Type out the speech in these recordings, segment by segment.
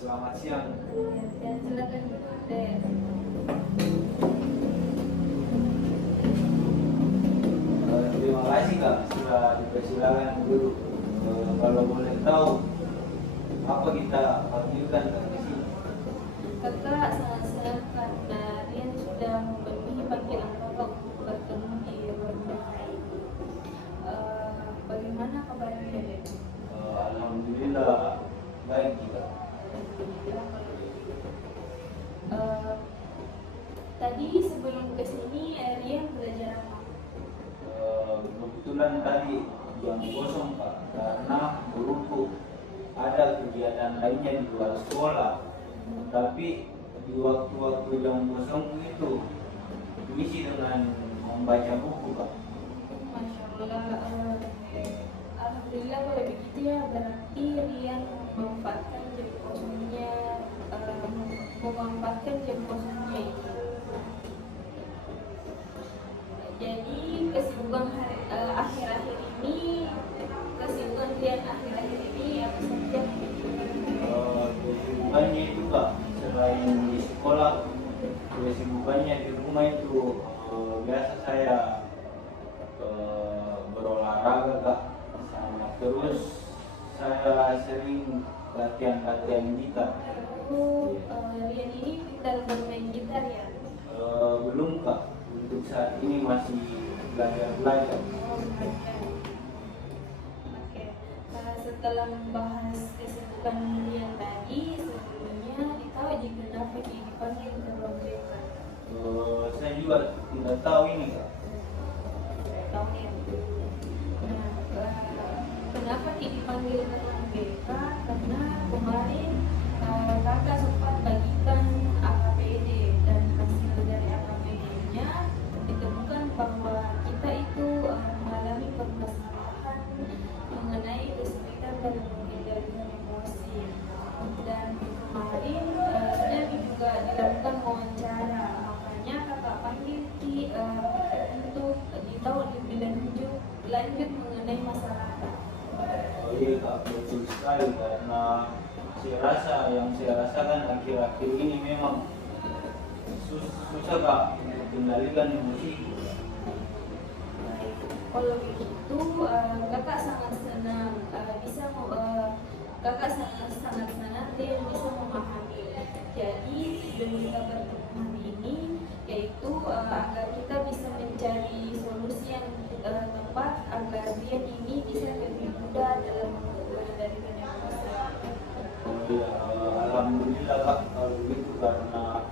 selamat siang. Dan silakan duduk deh. Terima kasih Kak, sudah dipersilakan duduk. Kalau boleh tahu, apa kita panggilkan Kak di sini? Kakak sangat senang karena Rian sudah memenuhi panggilan kakak untuk bertemu di ruang ini. Bagaimana kabarnya Rian? Alhamdulillah baik juga. Tadi sebelum ke sini Rian belajar apa? Kebetulan tadi jam kosong Pak, karena guruku ada kegiatan lainnya di luar sekolah. Tapi di waktu-waktu jam kosong itu diisi dengan membaca buku Pak. Masya Allah. Alhamdulillah kalau begitu ya, berarti Rian memanfaatkan jam kosongnya, itu. Jadi kesibukan akhir-akhir ini, kesibukan Rian akhir-akhir ini apa saja? Kesibukannya itu Kak, selain di sekolah, kesibukannya di rumah itu biasa saya berolahraga Kak. Terus saya sering latihan gitar. Rian ini pintar bermain gitar ya? Belum Kak, untuk saat ini masih belajar. Oke. Setelah membahas kesibukan Rian tadi, sebelumnya ditahu jika kenapa dipanggil ke ruang BK? Saya juga tidak tahu ini Kak. Tahu ya? Nah, kenapa dipanggil ke ruang BK? Karena kemarin kakak sempat bagikan AKPD dan hasil dari AKPD-nya ditemukan bahwa kita itu mengalami permasalahan mengenai kesulitan dalam mengendalikan emosi. Dan kemarin sudah juga dilakukan wawancara, makanya kakak panggil untuk ditahu lebih lanjut mengenai masyarakat. Oh iya Kak, betul sekali, karena yang saya rasakan akhir-akhir ini memang susah Kak untuk kendalikan emosi. Kalau begitu, kakak sangat senang kakak sangat senang dia bisa memahami. Jadi tujuan kita bertemu hari ini yaitu agar kita bisa mencari solusi yang tepat agar dia ini bisa lebih mudah dalam mengendalikan emosi. Ya, alhamdulillah Kak kalau begitu, karena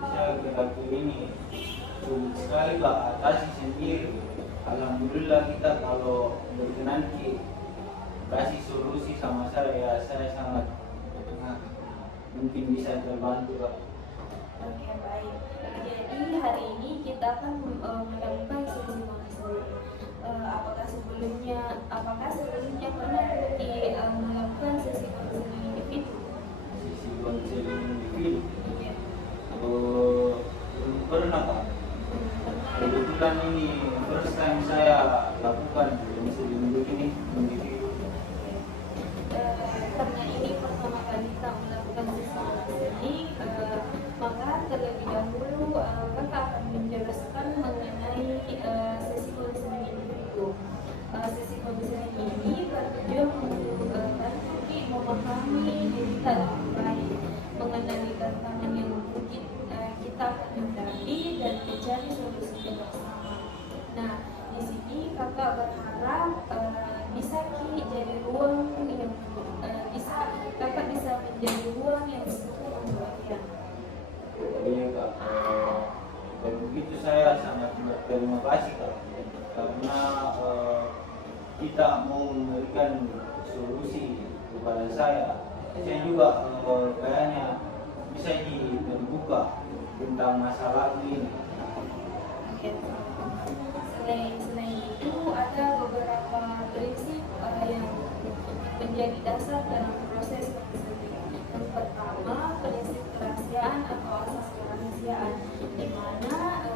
saya akhir-akhir ini sulit sekali Kak atasi sendiri. Alhamdulillah kita kalau berkenan kasih solusi sama saya sangat mungkin bisa terbantu Kak. Oke, baik. Jadi hari ini kita akan melakukan sesi konseling. Apakah sebelumnya pernah melakukan sesi konseling individu? Sisi konseling individu Iya. belum pernah Kak. Kebetulan ini first time saya lakukan konseling begini individu. Karena ini pertama kali kita melakukan sesi konseling, maka terlebih dahulu kakak akan menjelaskan mengenai sesi konseling individu. Sesi konseling ini bertujuan untuk bantu memahami diri kita lebih baik, mengenali tantangan yang mungkin kita akan hadapi dan mencari solusi bersama. Nah, di sini kakak berharap bisa jadi ruang yang kakak bisa menjadi ruang yang mendukung kebahagiaan. Iya Kak, dan begitu saya sangat berterima kasih Kak, karena kita mau memberikan solusi kepada saya juga kayaknya bisa terbuka tentang masalah ini. Oke. Selain itu ada beberapa prinsip yang menjadi dasar dalam proses konseling. Yang pertama, prinsip kerahasiaan atau asas kerahasiaan, di mana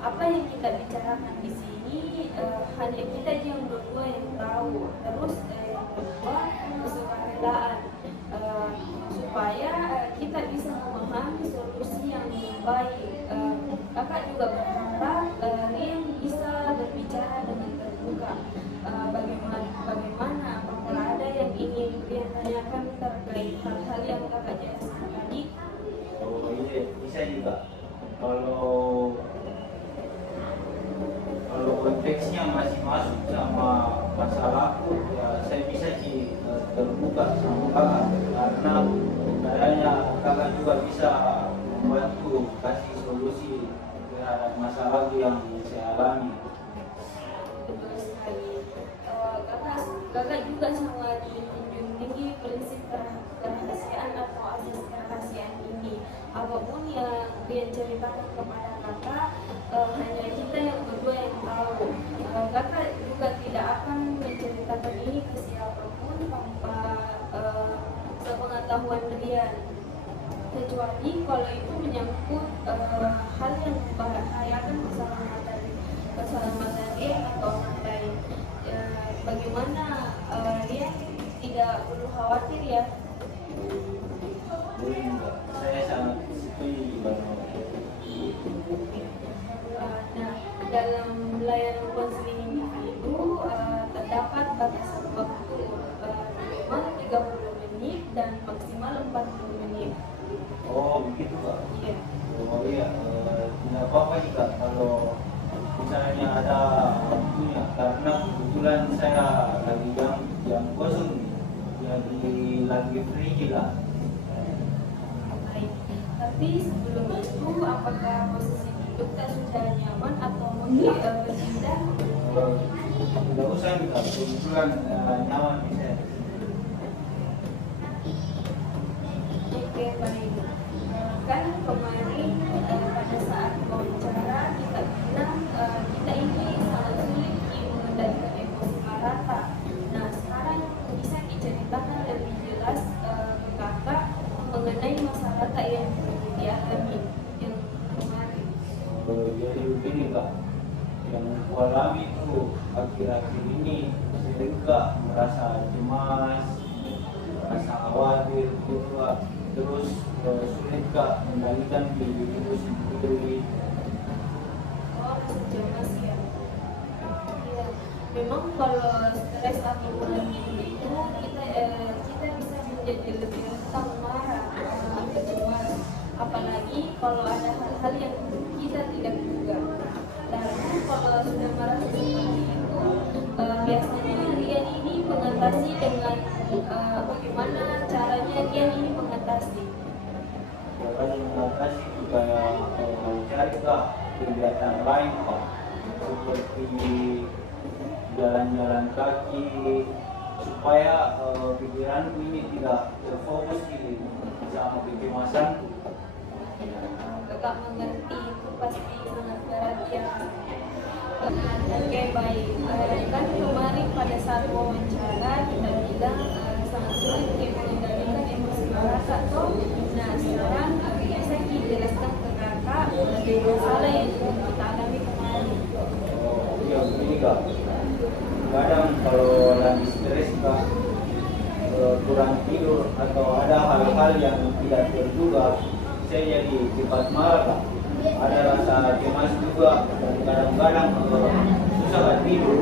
apa yang kita bicarakan di sini hanya kita yang berdua yang tahu. Terus yang kedua, kesukarelaan supaya sama kakak karena katanya kakak juga bisa membantu kasih solusi terhadap masalah yang saya alami. Betul sekali. Kakak juga sangat menjunjung tinggi prinsip kerahasiaan atau asas kerahasiaan ini. Apapun yang dia ceritakan kepada kakak, hanya kita yang berdua yang tahu. Kakak juga tidak akan menceritakan ini ke siapapun tanpa sepengetahuan dia. Kecuali kalau itu menyangkut hal yang membahayakan keselamatan dia atau orang lain. Bagaimana dia tidak perlu khawatir ya. Saya sangat setuju banget. Nah, dalam layanan konseling individu terdapat batasan waktu minimal 30 menit dan maksimal 40 menit. Oh begitu Kak? Iya. Oh iya, tidak apa-apa nih Kak kalau misalnya ada waktunya, karena kebetulan saya lagi jam kosong nih, jadi lagi free lah. Baik. Tapi sebelum itu, apakah posisi duduk tak sudah nyaman atau mungkin berpindah? Tidak usah nih Kak, kebetulan nyaman nih saya. Oke, baik. Kan kemarin pada saat wawancara kita bilang kita ini sangat sulit mengendalikan emosi Maharata. Nah, sekarang bisa diceritakan lebih jelas ke kakak mengenai masalah yang dialami yang kemarin. Jadi begini Kak, yang kualami itu akhir-akhir ini sering Kak merasa cemas, merasa khawatir gitu Kak. Terus sulit Kak mengendalikan diri itu sendiri. Oh, cemas ya. Iya. Memang kalau stres atau kurang itu kita bisa menjadi lebih rentan marah atau cemas. Apalagi kalau ada hal-hal yang kita tidak duga. Lalu kalau sudah merasa seperti itu, biasanya Rian ini mengatasi dengan bagaimana caranya Rian ini mengatasi? Caranya mengatasi juga cari Kak kegiatan lain Kak, seperti jalan-jalan kaki supaya pikiranku ini tidak terfokus sama kecemasanku. Kakak mengerti itu pasti sangat berat ya. Oke, baik. Kan kemarin pada saat wawancara kita bilang sangat sulit mengendalikan emosi kakak toh. Nah, sekarang bisa dijelaskan ke kakak dari masalah yang kita alami kemarin. Oh iya begini Kak, kadang kalau lagi stres Kak, kurang tidur atau ada hal-hal yang tidak terduga, saya jadi cepat marah Kak. Ada rasa cemas juga dan kadang-kadang susah tidur.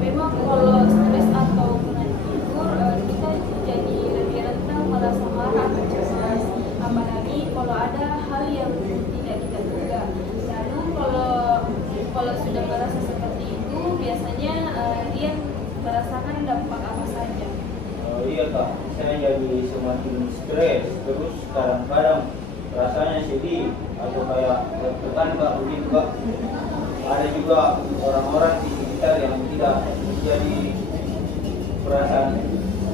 Memang kalau stres atau kurang tidur kita jadi lebih rentan merasa marah atau cemas, apalagi kalau ada hal yang tidak kita duga. Lalu kalau sudah merasa seperti itu, biasanya dia merasakan dampak apa saja? Iya Kak, saya jadi semakin stres, terus kadang-kadang rasanya sedih atau kayak tertekan Kak, begitu Kak. Ada juga orang-orang di sekitar yang tidak jadi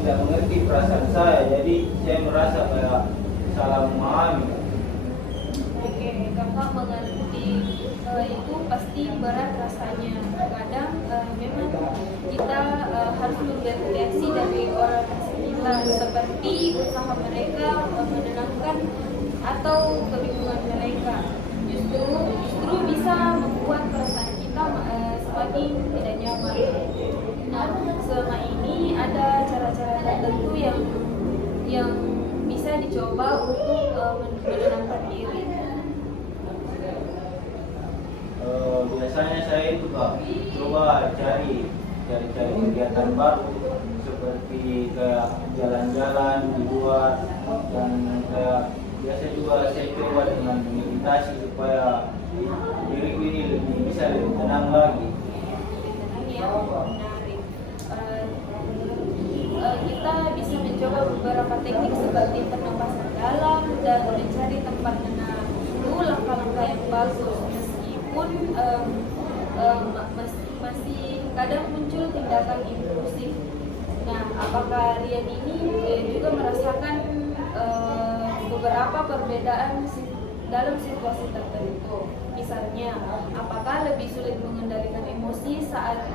tidak mengerti perasaan saya, jadi saya merasa kayak salah memahami. Oke, kakak mengerti itu pasti berat rasanya. Kadang memang kita harus memberi reaksi dari orang sekitar seperti usaha mereka menenangkan atau kebingungan mereka. Justru bisa membuat perasaan kita semakin tidak nyaman. Nah, selama ini ada cara-cara tertentu yang bisa dicoba untuk menenangkan diri. Biasanya saya itu Kak, coba cari kegiatan baru seperti kayak jalan-jalan di luar, dan kayak biasa juga saya coba dengan meditasi supaya diri ini bisa lebih tenang lagi. Tenang ya, menarik. Kita beberapa teknik seperti pernapasan dalam dan mencari tempat tenang. Itu langkah-langkah yang bagus, meskipun masih kadang muncul tindakan impulsif. Nah, apakah Rian ini juga merasakan beberapa perbedaan dalam situasi tertentu? Misalnya, apakah lebih sulit mengendalikan emosi saat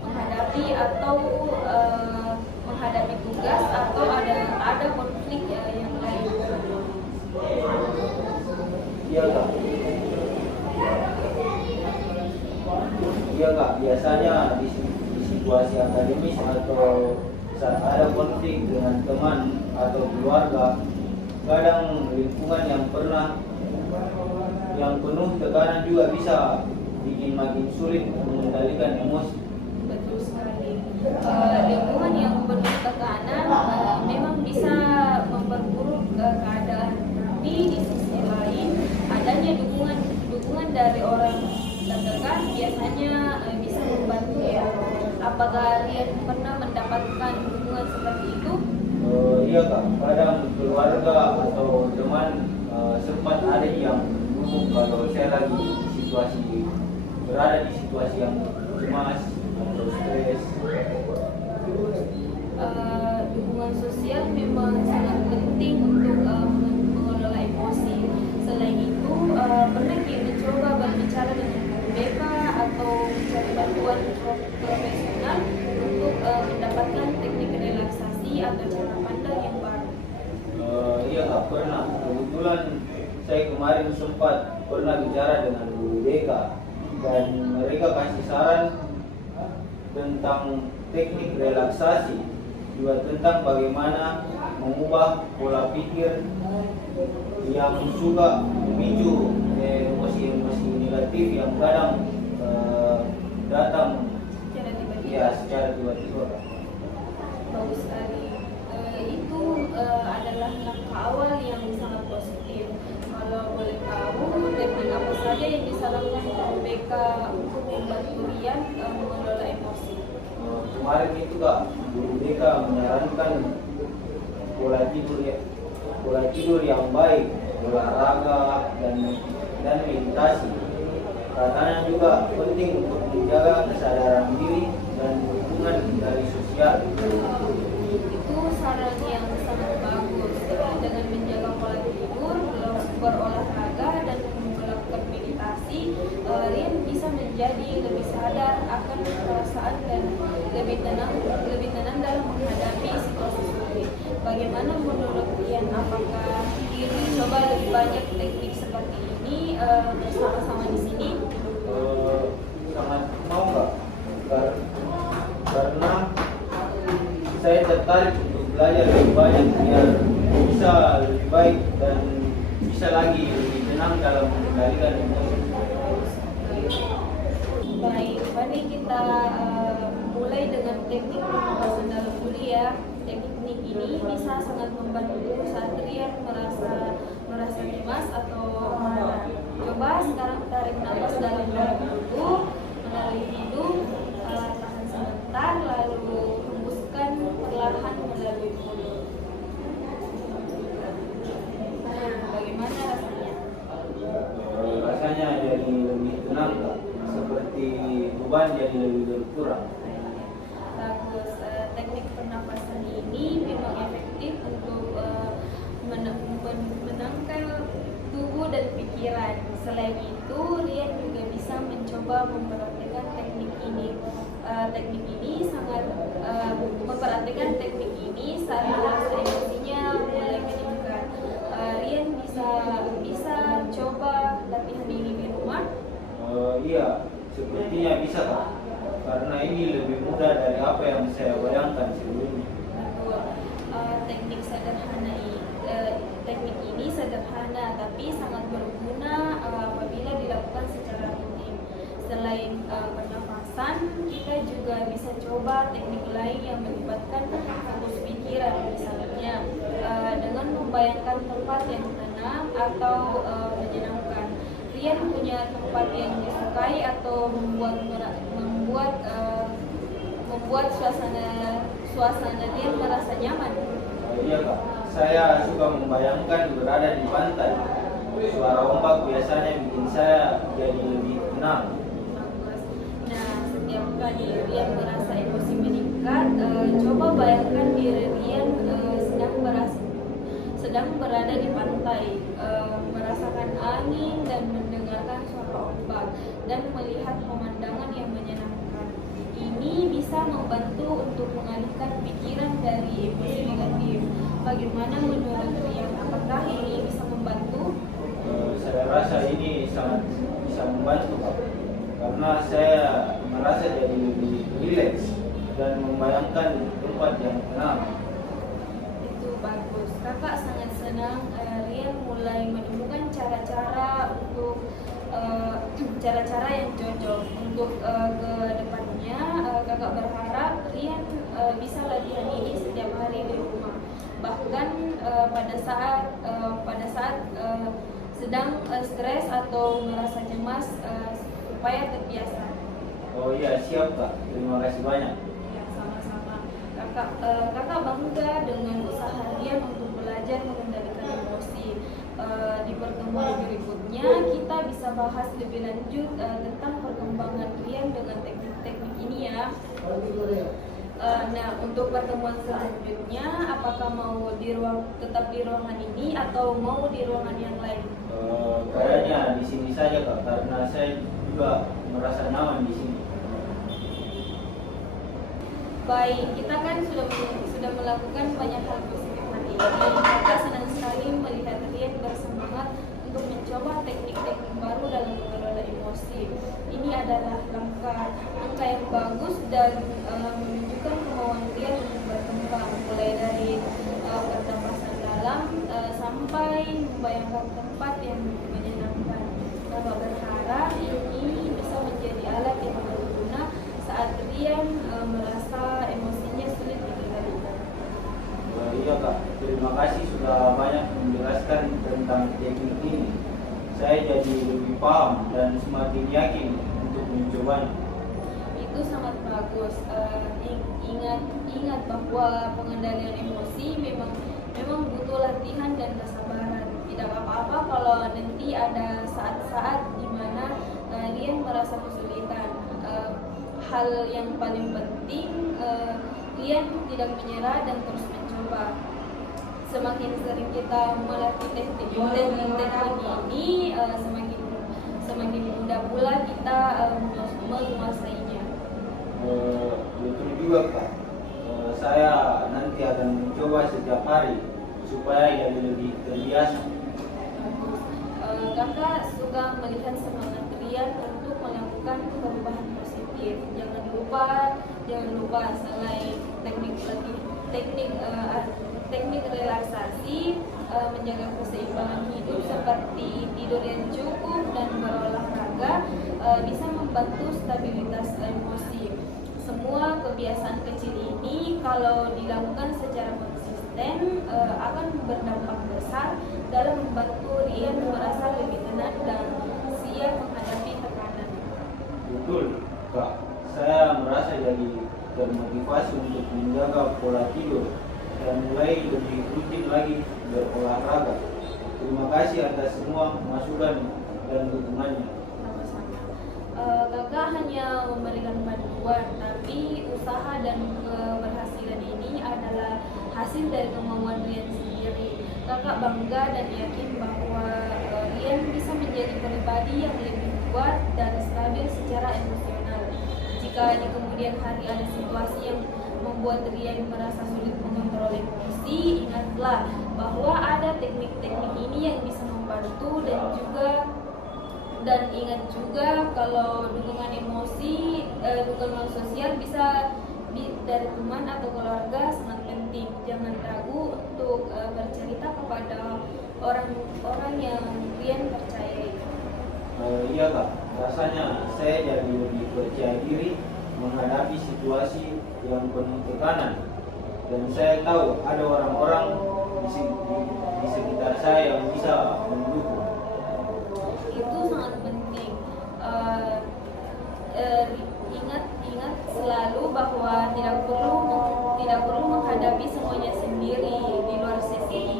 menghadapi atau menghadapi tugas, atau ada konflik yang lain? Iya kak. Iya kak, biasanya di situasi akademis atau saat ada konflik dengan teman atau keluarga, kadang lingkungan yang penuh tekanan juga bisa bikin makin sulit mengendalikan emosi. Betul sekali. Lingkungan yang penuh tekanan memang bisa memperburuk keadaan, tapi di sisi lain adanya dukungan dari orang terdekat biasanya bisa membantu ya. Apakah Rian pernah mendapatkan dukungan seperti itu? Iya kak, kadang keluarga atau teman sempat ada yang mendukung kalau saya lagi berada di situasi yang cemas atau stres. Dukungan sosial memang sangat penting untuk mengelola emosi. Selain itu, pernah mencoba berbicara dengan guru BK atau mencari bantuan profesional untuk mendapatkan teknik relaksasi atau cara pandang yang baru. Iya kak, pernah. Kebetulan saya kemarin sempat pernah bicara dengan guru BK dan mereka kasih saran tentang teknik relaksasi, juga tentang bagaimana mengubah pola pikir yang suka memicu emosi-emosi negatif yang kadang datang secara tiba-tiba. Bagus sekali. Itu adalah langkah awal yang sangat positif. Kalau boleh tahu, teknik apa saja yang disarankan guru BK untuk membantu Rian mengelola emosi? Kemarin itu kak, guru BK menyarankan pola tidur yang baik, olahraga dan meditasi. Katanya juga penting untuk menjaga kesadaran diri dan dukungan dari sosial. Itu saran yang sangat bagus. Dengan menjaga pola tidur, berolahraga, dan melakukan meditasi, Rian bisa menjadi lebih sadar akan perasaan dan lebih tenang dalam menghadapi situasi sulit. Bagaimana menurut Rian? Apakah Rian coba lebih banyak teknik seperti ini bersama-sama di sini? Sangat mau nggak? Karena saya tertarik untuk belajar lebih banyak biar bisa lebih baik dan bisa lagi lebih tenang dalam mengendalikan emosi. Baik, mari kita mulai dengan teknik pernapasan dalam kuliah. Teknik ini bisa sangat membantu saat Rian merasa cemas atau marah. Coba sekarang tarik nafas dalam dulu, menarik hidung, tahan sebentar, lalu hembuskan perlahan melalui mulut. Nah, bagaimana rasanya? Rasanya jadi lebih tenang kak, seperti beban jadi lebih berkurang. Bagus. Teknik pernapasan ini memang efektif untuk menenangkan tubuh dan pikiran. Selain itu, Rian juga bisa mencoba memperhatikan teknik ini. Teknik ini sangat memperhatikan teknik ini saat merasa emosinya mulai meningkat. Rian bisa coba latihan ini di rumah. Iya, sepertinya bisa kak. Karena ini lebih mudah dari apa yang saya bayangkan sebelumnya. Betul. Teknik ini sederhana tapi sangat berguna apabila dilakukan secara rutin. Selain pernafasan, kita juga bisa coba teknik lain yang melibatkan fokus pikiran, misalnya dengan membayangkan tempat yang tenang atau menyenangkan. Rian punya tempat yang disukai atau membuat suasana Rian merasa nyaman. saya suka membayangkan berada di pantai. Suara ombak biasanya bikin saya jadi lebih tenang. Nah, setiap kali Rian merasa emosi meningkat, coba bayangkan diri Rian sedang berada di pantai, merasakan angin dan mendengarkan suara ombak dan melihat pemandangan yang menyenangkan. Ini bisa membantu untuk mengalihkan pikiran dari emosi negatif. Bagaimana menurut Rian? Apakah ini bisa membantu? Saya rasa ini sangat bisa membantu, Pak. Karena saya merasa jadi lebih rileks dan membayangkan tempat yang tenang. Itu bagus. Kakak sangat senang Rian mulai menemukan cara-cara untuk cara-cara yang cocok untuk ke depannya. Kakak berharap Rian bisa latihan ini setiap hari di rumah. Bahkan pada saat sedang stres atau merasa cemas supaya terbiasa. Oh iya, siap, Kak. Terima kasih banyak. Ya, sama-sama. Kakak bangga dengan usaha Rian untuk belajar mengendalikan emosi. Di pertemuan berikutnya kita bisa bahas lebih lanjut tentang perkembangan Rian dengan teknik-teknik ini ya. Nah, untuk pertemuan selanjutnya, apakah mau tetap di ruangan ini atau mau di ruangan yang lain? Kayaknya di sini saja, Kak, karena saya juga merasa nyaman di sini. Baik, kita kan sudah melakukan banyak hal positif hari ini. Kita senang sekali melihat Rian bersemangat untuk mencoba teknik-teknik baru dalam mengelola emosi. Ini adalah langkah yang bagus dan menunjukkan kemauan Rian untuk berkembang, mulai dari pernapasan dalam sampai membayangkan tempat yang menyenangkan. Kakak berharap ini bisa menjadi alat yang berguna saat Rian merasa emosinya sulit dikendalikan. Iya, Kak. Terima kasih sudah banyak menjelaskan tentang teknik ini. Saya jadi lebih paham dan semakin yakin untuk mencobanya. Itu sangat bagus. Ingat bahwa pengendalian emosi memang butuh latihan dan kesabaran. Tidak apa-apa kalau nanti ada saat-saat di mana Rian merasa kesulitan. Hal yang paling penting Rian tidak menyerah dan terus mencoba. Semakin sering kita melatih teknik ini, semakin mudah pula kita menguasainya. Betul juga, Kak. Saya nanti akan mencoba setiap hari supaya jadi lebih terbiasa. Kakak suka melihat semangat Rian untuk melakukan perubahan positif. Jangan lupa selain teknik relaksasi, menjaga keseimbangan hidup seperti tidur yang cukup dan berolahraga bisa membantu stabilitas emosi. Semua kebiasaan kecil ini kalau dilakukan secara konsisten akan berdampak besar dalam membantu Rian merasa lebih tenang dan siap menghadapi tekanan. Betul, Kak. Saya merasa jadi termotivasi untuk menjaga pola tidur dan mulai lebih rutin lagi berolahraga. Terima kasih atas semua masukan dan dukungannya. Sama-sama. Kakak hanya memberikan bantuan, tapi usaha dan keberhasilan ini adalah hasil dari kemauan Rian sendiri. Kakak bangga dan yakin bahwa Rian bisa menjadi pribadi yang lebih kuat dan stabil secara emosional. Jika di kemudian hari ada situasi yang membuat Rian merasa sulit mengontrol emosi, ingatlah bahwa ada teknik-teknik ini yang bisa membantu dan ingat juga kalau dukungan sosial bisa dari teman atau keluarga sangat penting. Jangan ragu untuk bercerita kepada orang-orang yang Rian percayai. Iya, Kak, rasanya saya jadi lebih percaya diri menghadapi situasi yang penuh tekanan, dan saya tahu ada orang-orang di sekitar saya yang bisa mendukung. Itu sangat penting. Ingat selalu bahwa tidak perlu menghadapi semuanya sendiri. Di luar sesi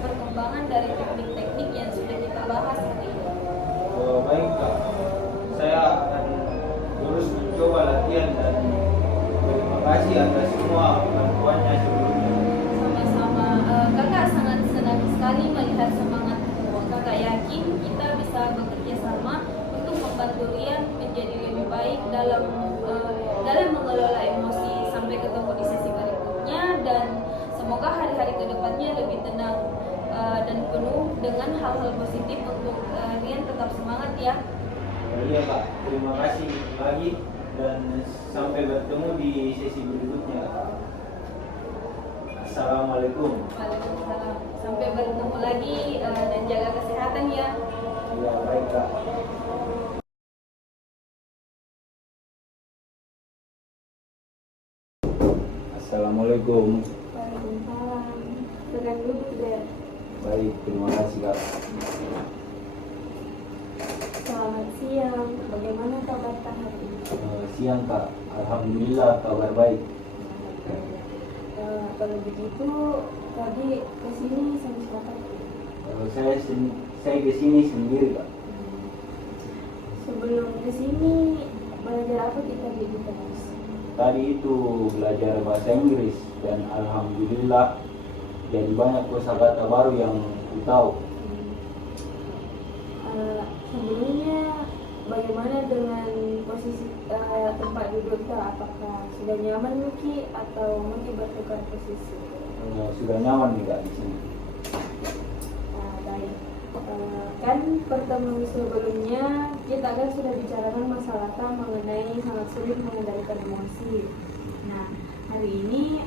perkembangan dari teknik-teknik yang sudah kita bahas hari ini. Oh, baik Kak, saya akan terus mencoba latihan dan terima kasih atas semua bantuannya sebelumnya. Sama-sama. Kakak sangat senang sekali melihat semangatmu. Kakak yakin kita bisa bekerja sama untuk membantu Rian menjadi lebih baik dalam mengelola emosi. Sampai ketemu di sesi berikutnya dan semoga hari-hari kedepannya lebih tenang dan penuh dengan hal-hal positif untuk Rian tetap semangat ya. Iya Kak, terima kasih lagi dan sampai bertemu di sesi berikutnya. Assalamualaikum. Waalaikumsalam. Sampai bertemu lagi dan jaga kesehatan ya. Ya, baik Kak. Assalamualaikum. Waalaikumsalam. Sedang duduk deh. Baik, terima kasih Kak. Selamat siang. Bagaimana kabar hari ini? Siang Kak, Alhamdulillah kabar baik. Kalau begitu tadi kesini sama siapa? Saya kesini sendiri Kak. Sebelum kesini belajar apa kita di terus? Tadi itu belajar bahasa Inggris dan alhamdulillah jadi banyak kosakata baru yang ku tahu. Sebelumnya bagaimana dengan posisi tempat duduk kita? Apakah sudah nyaman Muki atau mungkin bertukar posisi? Sudah nyaman nih Kak di sini. Baik. Kan pertemuan sebelumnya kita kan sudah bicarakan masalah mengenai sangat sulit mengendalikan emosi. Nah, hari ini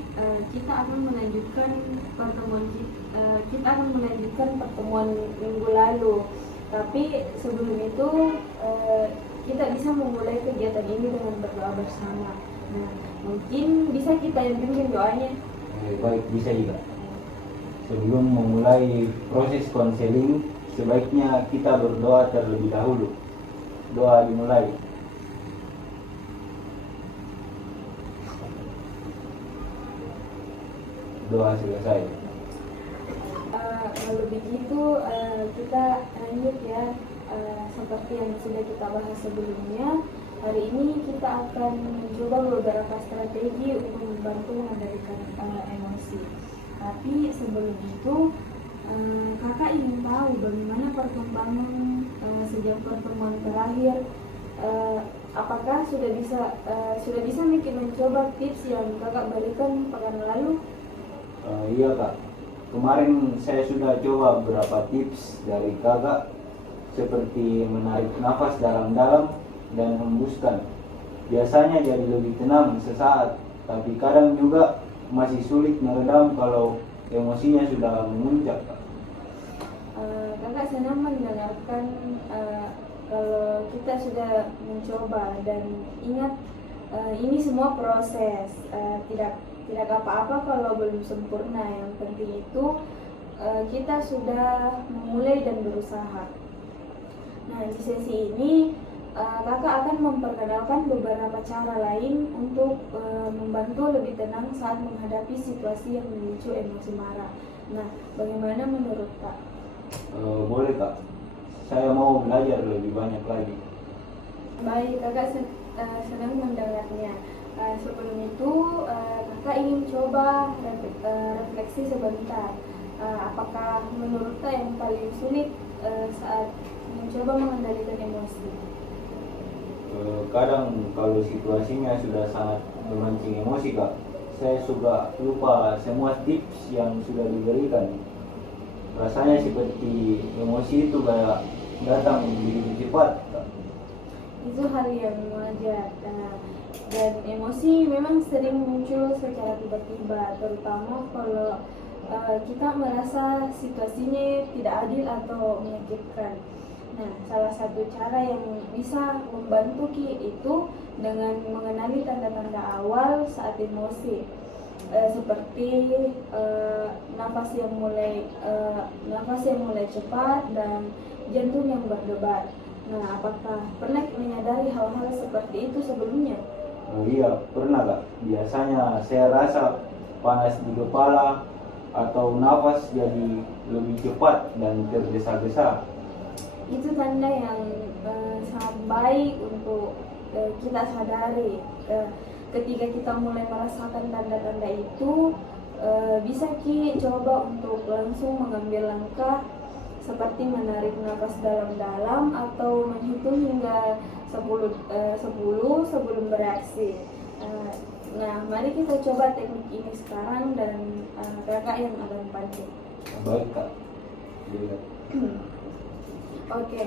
kita akan melanjutkan pertemuan minggu lalu. Tapi sebelum itu kita bisa memulai kegiatan ini dengan berdoa bersama. Nah, mungkin bisa kita yang pimpin doanya. Baik, bisa juga. Sebelum memulai proses konseling, sebaiknya kita berdoa terlebih dahulu. Doa dimulai. Doa selesai. Kalau begitu kita lanjut ya, seperti yang sudah kita bahas sebelumnya. Hari ini kita akan mencoba beberapa strategi untuk membantu mengendalikan emosi. Tapi sebelum itu kakak ingin tahu bagaimana perkembangan sejak pertemuan terakhir. Apakah sudah bisa mencoba tips yang kakak berikan pekan lalu? Iya Kak, kemarin saya sudah coba beberapa tips dari kakak seperti menarik nafas dalam-dalam dan hembuskan. Biasanya jadi lebih tenang sesaat, tapi kadang juga masih sulit meredam kalau emosinya sudah memuncak. Kakak senang mendengarkan kalau kita sudah mencoba dan ingat ini semua proses, tidak apa-apa kalau belum sempurna. Yang penting itu kita sudah memulai dan berusaha. Nah, di sesi ini kakak akan memperkenalkan beberapa cara lain untuk membantu lebih tenang saat menghadapi situasi yang memicu emosi marah. Nah, bagaimana menurut Kak? Boleh Kak, saya mau belajar lebih banyak lagi. Baik, kakak senang mendengarnya. Sebelum itu, kakak ingin coba refleksi sebentar. Apakah menurut Kak yang paling sulit saat mencoba mengendalikan emosi? Kadang kalau situasinya sudah sangat memancing emosi Kak, saya suka lupa semua tips yang sudah diberikan. Rasanya seperti emosi itu kayak datang begitu cepat Kak. Itu hal yang wajar. Dan emosi memang sering muncul secara tiba-tiba, terutama kalau kita merasa situasinya tidak adil atau menyakitkan. Nah, salah satu cara yang bisa membantu itu dengan mengenali tanda-tanda awal saat emosi, seperti nafas yang mulai cepat dan jantung yang berdebar. Nah, apakah pernah menyadari hal-hal seperti itu sebelumnya? Iya, pernah Kak. Biasanya saya rasa panas di kepala atau nafas jadi lebih cepat dan tergesa-gesa. Itu tanda yang sangat baik untuk kita sadari. Ketika kita mulai merasakan tanda-tanda itu, bisa coba untuk langsung mengambil langkah seperti menarik nafas dalam-dalam atau menghitung hingga 10 sebelum bereaksi. Nah, mari kita coba teknik ini sekarang dan kakak yang akan pandu. Baik kak. Oke,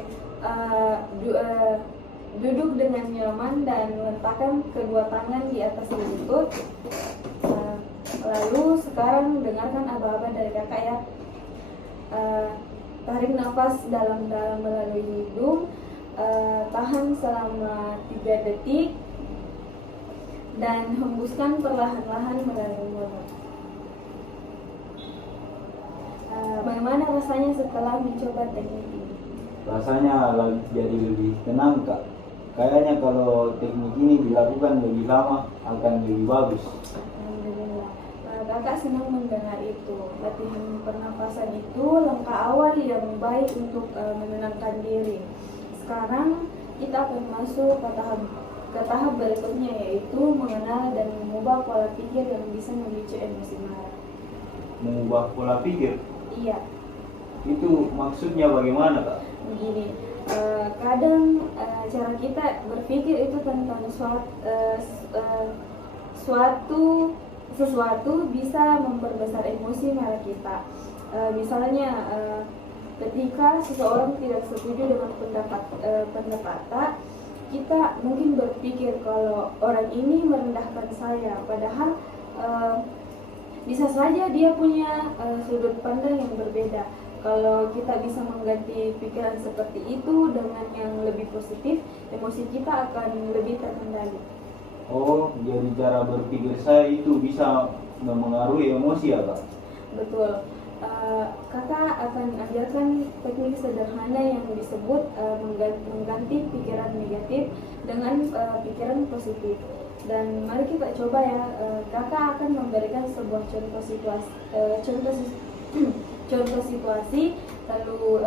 duduk dengan nyaman dan letakkan kedua tangan di atas lutut. Lalu sekarang dengarkan aba-aba dari kakak ya. Tarik nafas dalam-dalam melalui hidung, tahan selama 3 detik, dan hembuskan perlahan-lahan melalui mulut. Bagaimana rasanya setelah mencoba teknik ini? Rasanya jadi lebih tenang kak. Kayaknya kalau teknik ini dilakukan lebih lama akan lebih bagus. Alhamdulillah. Kakak senang mendengar itu. Latihan pernapasan itu langkah awal yang baik untuk menenangkan diri. Sekarang kita akan masuk ke tahap berikutnya, yaitu mengenal dan mengubah pola pikir yang bisa memicu emosi marah. Mengubah pola pikir? Iya. Itu maksudnya bagaimana kak? Begini, kadang cara kita berpikir itu tentang sesuatu bisa memperbesar emosi marah kita. Misalnya ketika seseorang tidak setuju dengan pendapatnya, kita mungkin berpikir kalau orang ini merendahkan saya, padahal bisa saja dia punya sudut pandang yang berbeda. Kalau kita bisa mengganti pikiran seperti itu dengan yang lebih positif, emosi kita akan lebih terkendali. Oh, jadi cara berpikir saya itu bisa memengaruhi emosi ya kak? Betul. Kakak akan ajarkan teknik sederhana yang disebut mengganti pikiran negatif dengan pikiran positif. Dan mari kita coba ya. Kakak akan memberikan sebuah contoh situasi, lalu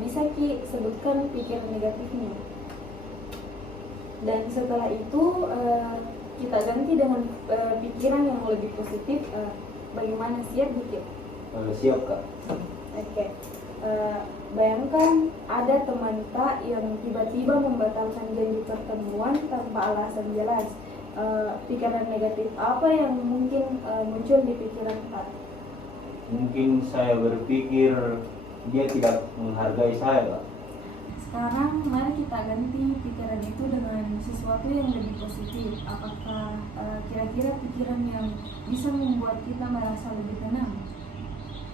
bisa sebutkan pikiran negatifnya. Dan setelah itu kita ganti dengan pikiran yang lebih positif. Bagaimana, siap dikit? Siap kak. Oke. Bayangkan ada teman tak yang tiba-tiba membatalkan janji pertemuan tanpa alasan jelas. Pikiran negatif apa yang mungkin muncul di pikiran tak? Mungkin saya berpikir dia tidak menghargai saya kak. Sekarang mari kita ganti pikiran itu dengan sesuatu yang lebih positif. Apakah kira-kira pikiran yang bisa membuat kita merasa lebih tenang?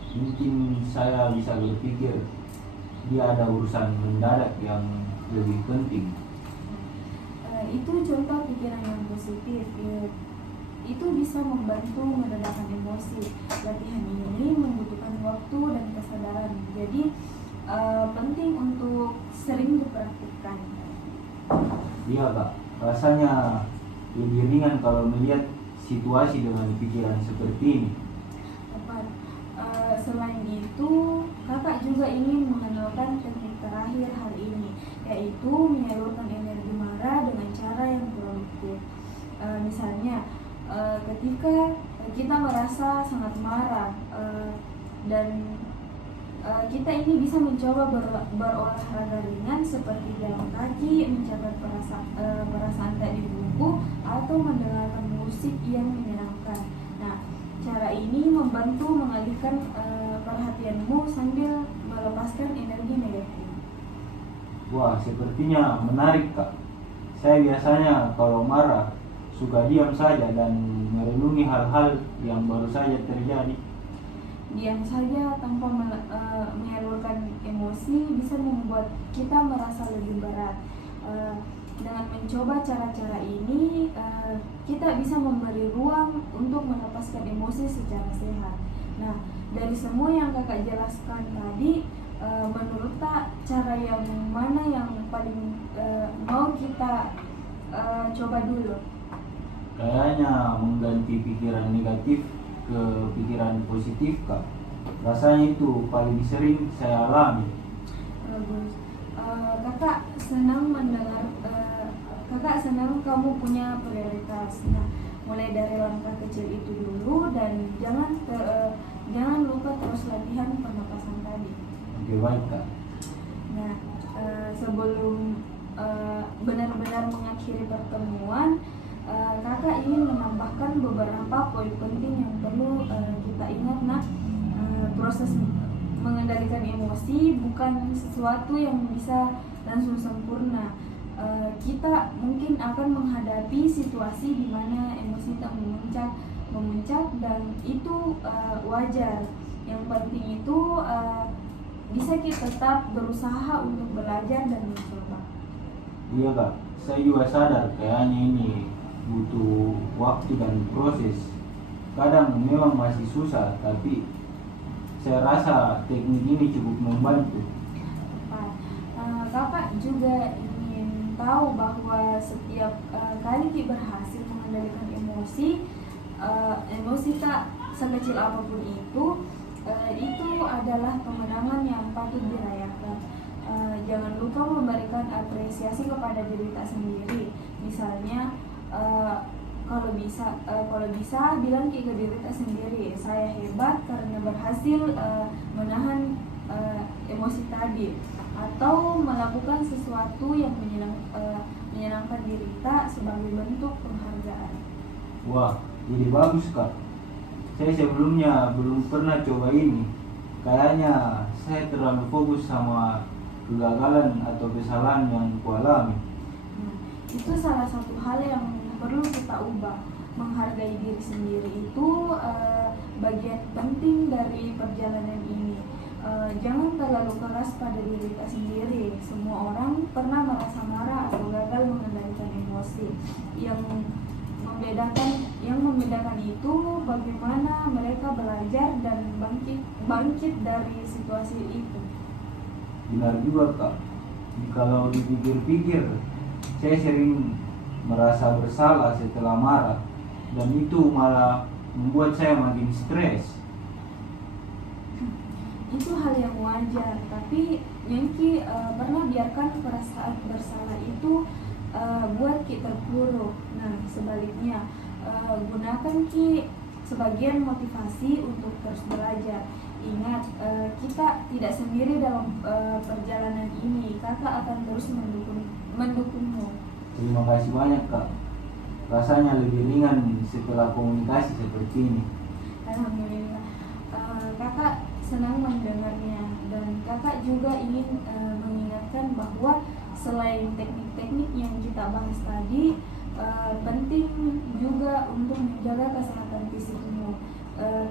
Mungkin saya bisa berpikir dia ada urusan mendadak yang lebih penting. Itu contoh pikiran yang positif. Itu bisa membantu meredakan emosi. Latihan ini membutuhkan waktu dan kesadaran. Jadi penting untuk sering dipraktikkan. Iya kak, rasanya lebih ringan kalau melihat situasi dengan pikiran seperti ini. Tepat. Selain itu, kakak juga ingin mengenalkan teknik terakhir hari ini, yaitu menyalurkan energi marah dengan cara yang produktif. Misalnya, ketika kita merasa sangat marah dan kita ini bisa mencoba berolahraga ringan seperti jalan kaki, mencatat perasaan tak di buku, atau mendengarkan musik yang menyenangkan. Nah, cara ini membantu mengalihkan perhatianmu sambil melepaskan energi negatif. Wah, sepertinya menarik kak. Saya biasanya kalau marah suka diam saja dan merenungi hal-hal yang baru saja terjadi. Diam saja tanpa menyalurkan emosi bisa membuat kita merasa lebih berat. Dengan mencoba cara-cara ini, kita bisa memberi ruang untuk melepaskan emosi secara sehat. Nah, dari semua yang kakak jelaskan tadi, menurut kak cara yang mana yang paling mau kita coba dulu? Kayaknya mengganti pikiran negatif ke pikiran positif kak. Rasanya itu paling sering saya alami. Bagus. Kakak senang mendengar, kakak senang kamu punya prioritas. Nah, mulai dari langkah kecil itu dulu dan jangan lupa terus latihan pernapasan tadi. Oke baik kak. Nah, sebelum benar-benar mengakhiri pertemuan, kakak ingin menambahkan beberapa poin penting yang perlu kita ingat. Nah, proses mengendalikan emosi bukan sesuatu yang bisa langsung sempurna. Kita mungkin akan menghadapi situasi di mana emosi tak memuncak dan itu wajar. Yang penting itu bisa kita tetap berusaha untuk belajar dan mencoba. Iya kak, saya juga sadar kayaknya ini butuh waktu dan proses. Kadang memang masih susah, tapi saya rasa teknik ini cukup membantu. Kakak juga ingin tahu bahwa setiap kali kita berhasil mengendalikan emosi tak sekecil apapun itu adalah kemenangan yang patut dirayakan. Jangan lupa memberikan apresiasi kepada diri kita sendiri. Misalnya kalau bisa bilang ke diri kita sendiri, saya hebat karena berhasil menahan emosi tadi, atau melakukan sesuatu yang menyenangkan diri kita sebagai bentuk penghargaan. Wah, jadi bagus kak. Saya sebelumnya belum pernah coba ini. Kayaknya saya terlalu fokus sama kegagalan atau kesalahan yang kualami. Itu salah satu hal yang perlu kita ubah. Menghargai diri sendiri itu bagian penting dari perjalanan ini. Jangan terlalu keras pada diri kita sendiri. Semua orang pernah merasa marah atau gagal mengendalikan emosi. Yang membedakan itu bagaimana mereka belajar dan bangkit dari situasi itu. Benar juga kak. Kalau dipikir-pikir, saya sering merasa bersalah setelah marah, dan itu malah membuat saya makin stres. Itu hal yang wajar, tapi Yangki pernah biarkan perasaan bersalah itu buat kita terpuruk. Nah, sebaliknya gunakan sebagian motivasi untuk terus belajar. Ingat, kita tidak sendiri dalam perjalanan ini. Kakak akan terus mendukungmu. Terima kasih banyak kak. Rasanya lebih ringan setelah komunikasi seperti ini. Alhamdulillah. Kakak senang mendengarnya, dan kakak juga ingin mengingatkan bahwa selain teknik-teknik yang kita bahas tadi, penting juga untuk menjaga kesehatan fisikmu.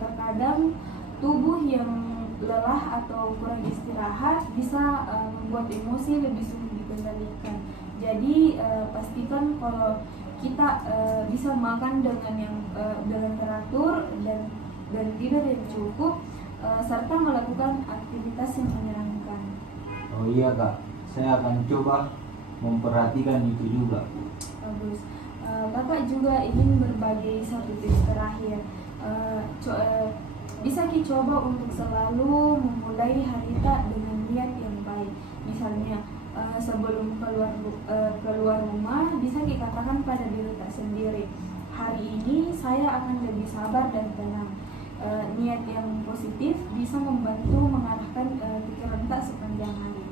Terkadang tubuh yang lelah atau kurang istirahat bisa membuat emosi lebih sulit dikendalikan. Jadi pastikan kalau kita bisa makan dengan teratur dan tidur yang cukup, serta melakukan aktivitas yang menyenangkan. Oh iya kak, saya akan coba memperhatikan itu juga. Bagus. Kakak juga ingin berbagi satu tips terakhir. Bisa coba untuk selalu memulai hari kita dengan niat yang baik. Misalnya sebelum keluar rumah, bisa dikatakan pada diri kita sendiri, hari ini saya akan lebih sabar dan tenang. Niat yang positif bisa membantu mengarahkan pikiran kita sepanjang hari.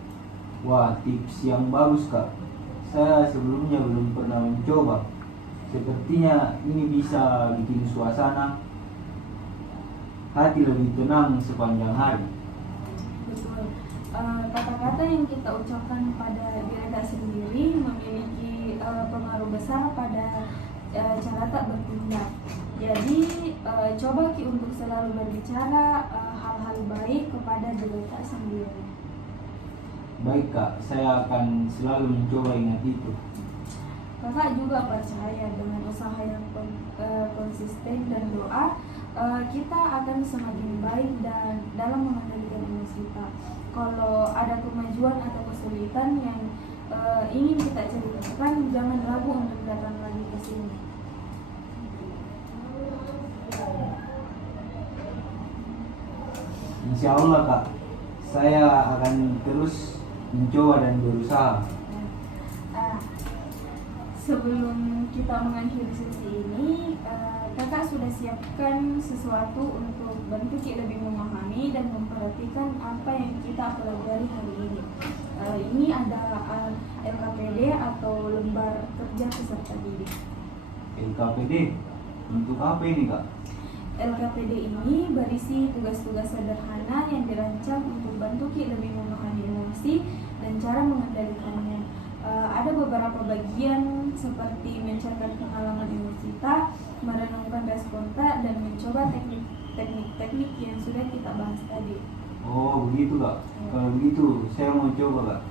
Wah, tips yang bagus kak. Saya sebelumnya belum pernah mencoba. Sepertinya ini bisa bikin suasana hati lebih tenang sepanjang hari. Betul. Kata-kata yang kita ucapkan pada diri kita sendiri memiliki pengaruh besar pada cara tak bertindak. Jadi coba untuk selalu berbicara hal-hal baik kepada diri kita sendiri. Baik kak, saya akan selalu mencoba ingat itu. Kakak juga percaya dengan usaha yang konsisten dan doa, kita akan semakin baik dan dalam mengendalikan emosi kita. Kalau ada kemajuan atau kesulitan yang ingin kita ceritakan, jangan ragu untuk datang lagi ke sini. Insya Allah Kak, saya akan terus mencoba dan berusaha. Ah, Sebelum kita mengakhiri sesi ini, kakak sudah siapkan sesuatu untuk bantu Ki lebih memahami dan memperhatikan apa yang kita pelajari hari ini. Ini ada LKPD atau lembar kerja peserta didik. LKPD, untuk apa ini Kak? LKPD ini berisi tugas-tugas sederhana yang dirancang untuk bantu Ki lebih memahami emosi dan cara mengendalikannya. Ada beberapa bagian seperti mencatat pengalaman emosi kita, merenungkan respon kita, dan mencoba teknik-teknik yang sudah kita bahas tadi. Oh begitu Kak, kalau begitu saya mau coba Kak.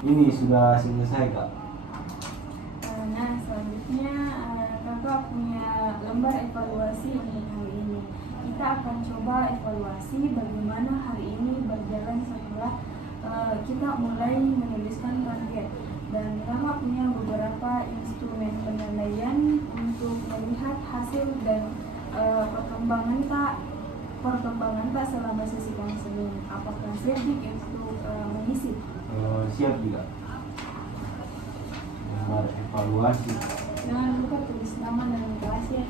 Ini sudah selesai Kak. Nah, selanjutnya kakak punya lembar evaluasi untuk hari ini. Kita akan coba evaluasi bagaimana hari ini berjalan setelah kita mulai menuliskan target. Dan Rama punya beberapa instrumen penilaian untuk melihat hasil dan perkembangan tak selama sesi konseling. Apakah cerdik untuk mengisi? Siap juga. Ada evaluasi. Jangan lupa tulis nama dan kelas ya.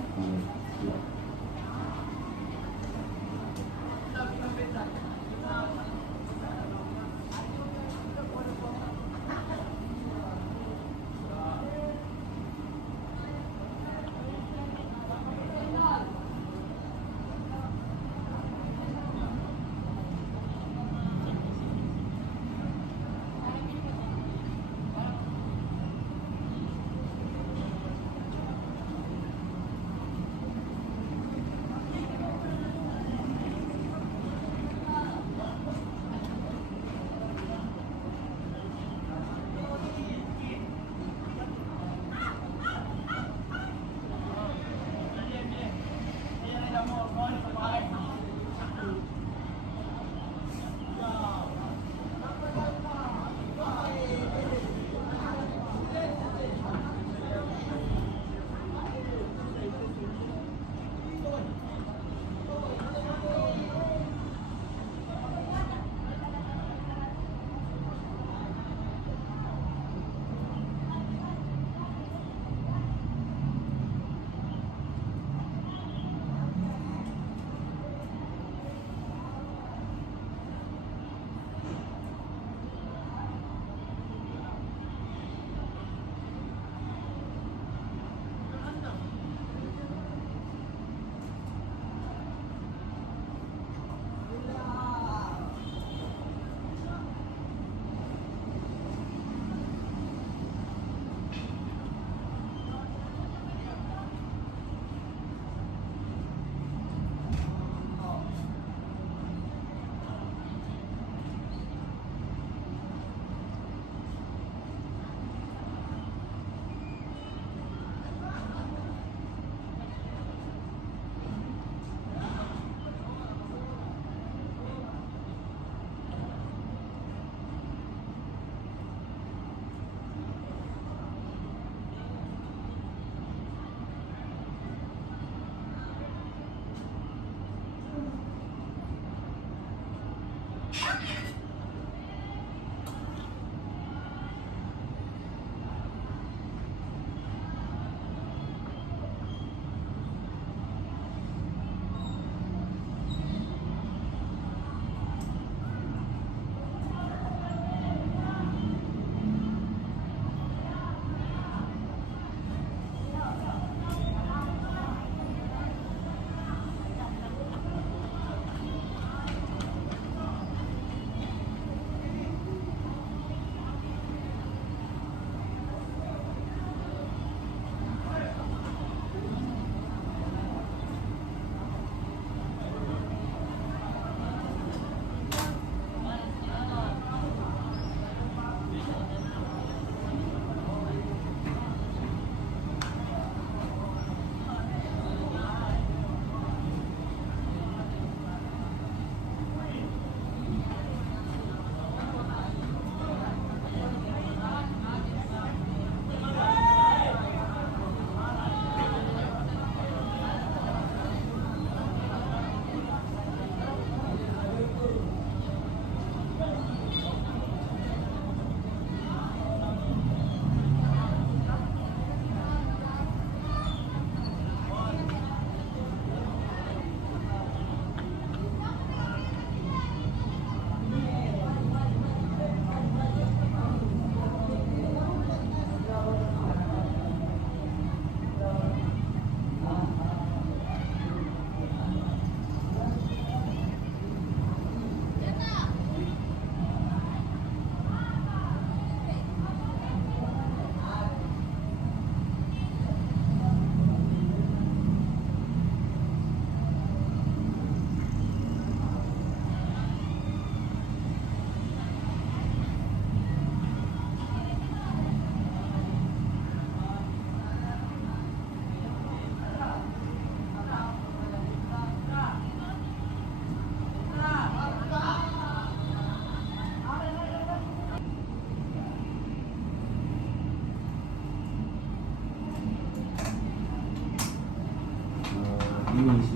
Siap.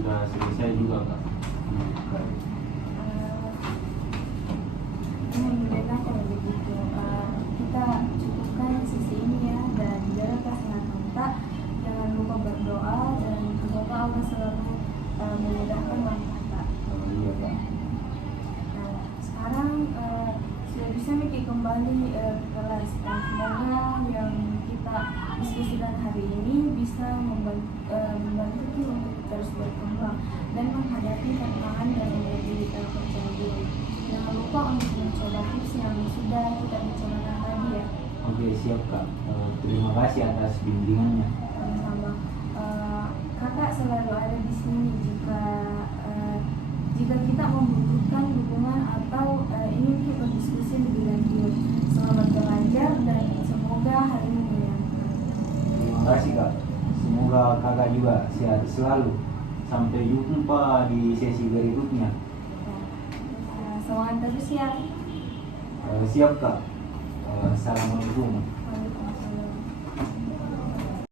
sudah selesai juga kak. Alhamdulillah kalau begitu. Kita cukupkan di sisi ini ya, dan jaga kesehatan kita. Jangan lupa berdoa dan semoga Allah selalu memudahkan langkah kita. Iya kak. Nah, sekarang sudah bisa Miki kembali ke kelas, dan semoga yang kita diskusikan hari ini bisa membantu kita untuk terus berkembang dan menghadapi tantangan yang lebih percaya diri. Jangan lupa untuk mencoba tips yang sudah kita bicarakan tadi ya. Oke siap kak. Terima kasih atas bimbingannya. Sama kakak selalu ada di sini jika kita membutuhkan dukungan atau ingin kita diskusi lebih lanjut. Selamat belajar dan semoga harimu menyenangkan. Terima kasih kak. Semoga kakak juga sehat selalu. Sampai jumpa di sesi berikutnya. Semangat terus ya. Siap kak. Assalamualaikum.